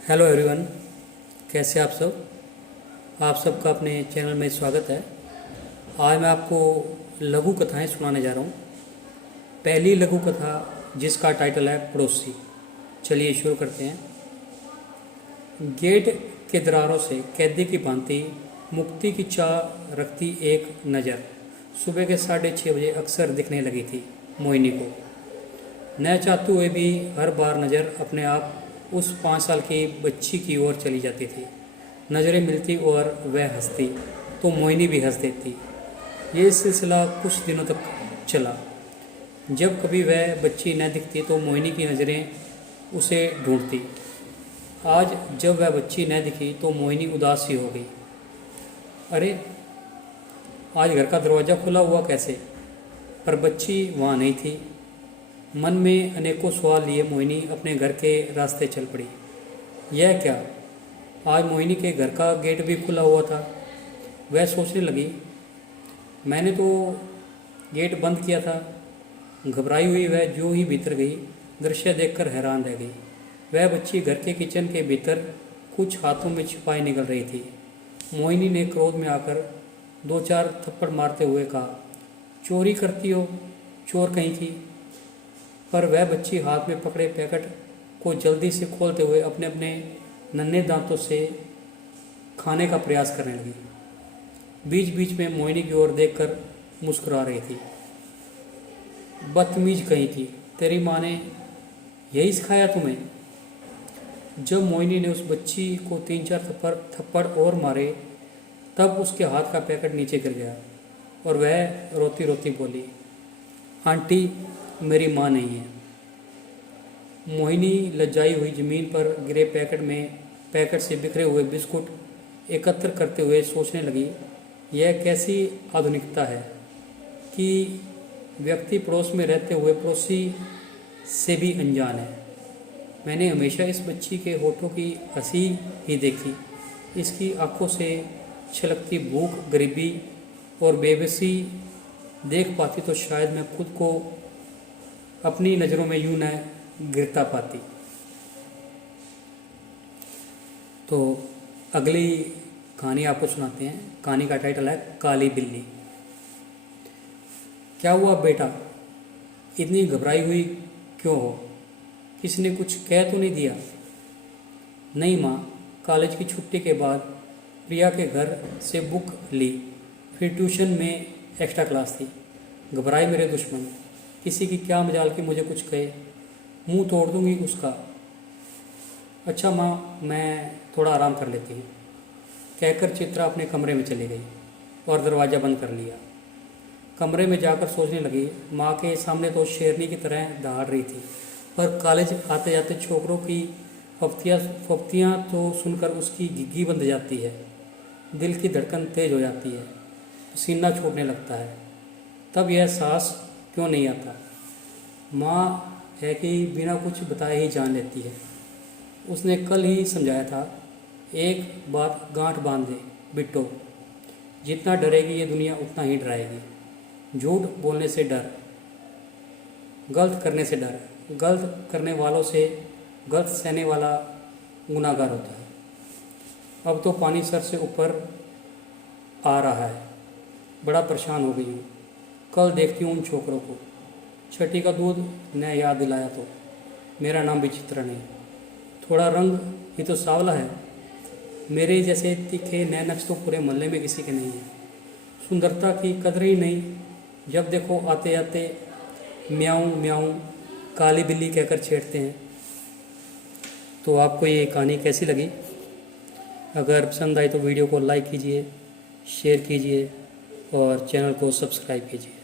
Hello everyone, कैसे आप सब। आप सबका अपने चैनल में स्वागत है। आज मैं आपको लघु कथाएं सुनाने जा रहा हूँ। पहली लघु कथा जिसका टाइटल है पड़ोसी। चलिए शुरू करते हैं। गेट के दरारों से कैदी की भांति मुक्ति की चाह रखती एक नज़र सुबह के 6:30 बजे अक्सर दिखने लगी थी मोहिनी को। न चाहते हुए भी हर बार नज़र अपने आप उस 5 साल की बच्ची की ओर चली जाती थी। नज़रें मिलती और वह हंसती तो मोहिनी भी हंस देती। ये सिलसिला कुछ दिनों तक चला। जब कभी वह बच्ची न दिखती तो मोहिनी की नज़रें उसे ढूंढती। आज जब वह बच्ची न दिखी तो मोहिनी उदास सी हो गई। अरे, आज घर का दरवाज़ा खुला हुआ कैसे? पर बच्ची वहाँ नहीं थी। मन में अनेकों सवाल लिए मोहिनी अपने घर के रास्ते चल पड़ी। यह क्या, आज मोहिनी के घर का गेट भी खुला हुआ था। वह सोचने लगी, मैंने तो गेट बंद किया था। घबराई हुई वह जो ही भीतर गई, दृश्य देखकर हैरान रह गई। वह बच्ची घर के किचन के भीतर कुछ हाथों में छिपाई निकल रही थी। मोहिनी ने क्रोध में आकर 2-4 थप्पड़ मारते हुए कहा, चोरी करती हो, चोर कहीं की। पर वह बच्ची हाथ में पकड़े पैकेट को जल्दी से खोलते हुए अपने अपने नन्हे दांतों से खाने का प्रयास करने लगी। बीच बीच में मोहिनी की ओर देखकर मुस्कुरा रही थी। बदतमीज कहीं की, तेरी माँ ने यही सिखाया तुम्हें? जब मोहिनी ने उस बच्ची को 3-4 थप्पड़ और मारे तब उसके हाथ का पैकेट नीचे गिर गया और वह रोती रोती बोली, आंटी, मेरी माँ नहीं है। मोहिनी लज्जाई हुई जमीन पर गिरे पैकेट से बिखरे हुए बिस्कुट एकत्र करते हुए सोचने लगी, यह कैसी आधुनिकता है कि व्यक्ति पड़ोस में रहते हुए पड़ोसी से भी अनजान है। मैंने हमेशा इस बच्ची के होठों की हंसी ही देखी। इसकी आंखों से छलकती भूख, गरीबी और बेबसी देख पाती तो शायद मैं खुद को अपनी नज़रों में यूं न गिरता पाती। तो अगली कहानी आपको सुनाते हैं। कहानी का टाइटल है काली बिल्ली। क्या हुआ बेटा, इतनी घबराई हुई क्यों हो? किसी ने कुछ कह तो नहीं दिया? नहीं माँ, कॉलेज की छुट्टी के बाद प्रिया के घर से बुक ली, फिर ट्यूशन में एक्स्ट्रा क्लास थी। घबराए मेरे दुश्मन, किसी की क्या मजाल की मुझे कुछ कहे, मुंह तोड़ दूंगी उसका। अच्छा माँ, मैं थोड़ा आराम कर लेती हूँ, कहकर चित्रा अपने कमरे में चली गई और दरवाज़ा बंद कर लिया। कमरे में जाकर सोचने लगी, माँ के सामने तो शेरनी की तरह दहाड़ रही थी, पर कॉलेज आते जाते छोकरों की फफ्तियाँ तो सुनकर उसकी घिघी बंध जाती है। दिल की धड़कन तेज हो जाती है, पसीना छूटने लगता है। तब यह सांस क्यों नहीं आता? माँ है कि बिना कुछ बताए ही जान लेती है। उसने कल ही समझाया था, एक बात गांठ बांध दे बिट्टो, जितना डरेगी ये दुनिया उतना ही डराएगी। झूठ बोलने से डर, गलत करने से डर, गलत करने वालों से गलत सहने वाला गुनाहगार होता है। अब तो पानी सर से ऊपर आ रहा है, बड़ा परेशान हो गई हूँ। कल देखती हूँ उन छोकरों को। छठी का दूध न याद दिलाया तो मेरा नाम भी चित्रा नहीं। थोड़ा रंग ही तो सांवला है, मेरे जैसे तीखे नए नक्श तो पूरे मोहल्ले में किसी के नहीं है। सुंदरता की कदर ही नहीं, जब देखो आते आते म्याऊं म्याऊं काली बिल्ली कहकर छेड़ते हैं। तो आपको ये कहानी कैसी लगी? अगर पसंद आई तो वीडियो को लाइक कीजिए, शेयर कीजिए और चैनल को सब्सक्राइब कीजिए।